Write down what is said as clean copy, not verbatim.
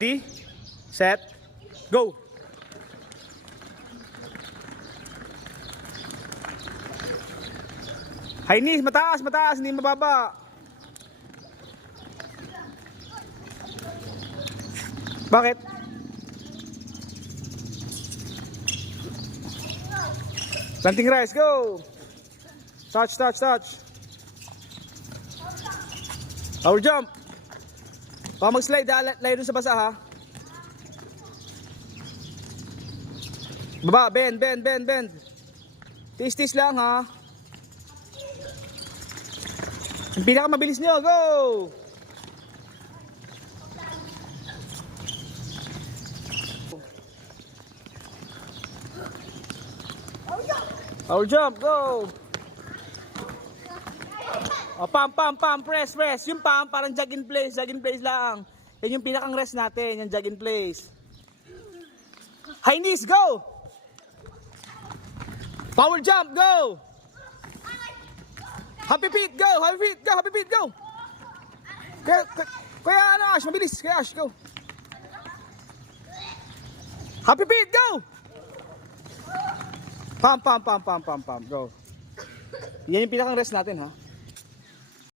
Ready, set, go! High knees, mataas, mataas, hindi mababa. Bakit? Planting rise, go! Touch, touch, touch. Power jump. Baka mag-slide, layo dun sa basa ha. Baba, bend, bend, bend, bend. Tis-tis lang ha. Yung pinakamabilis nyo, go! Power jump, go! Oh, pump, pump, pump, press, press. Yung pump, parang jog in place lang. Yan yung pinakang rest natin, yung jog in place. High knees, go! Power jump, go! Happy feet, go! Happy feet, go! Happy feet, go! Kaya ano, Ash, mabilis. Kaya Ash, go! Happy feet, go! Pump, pump, pump, pump, pump, pump, go. Yan yung pinakang rest natin, ha?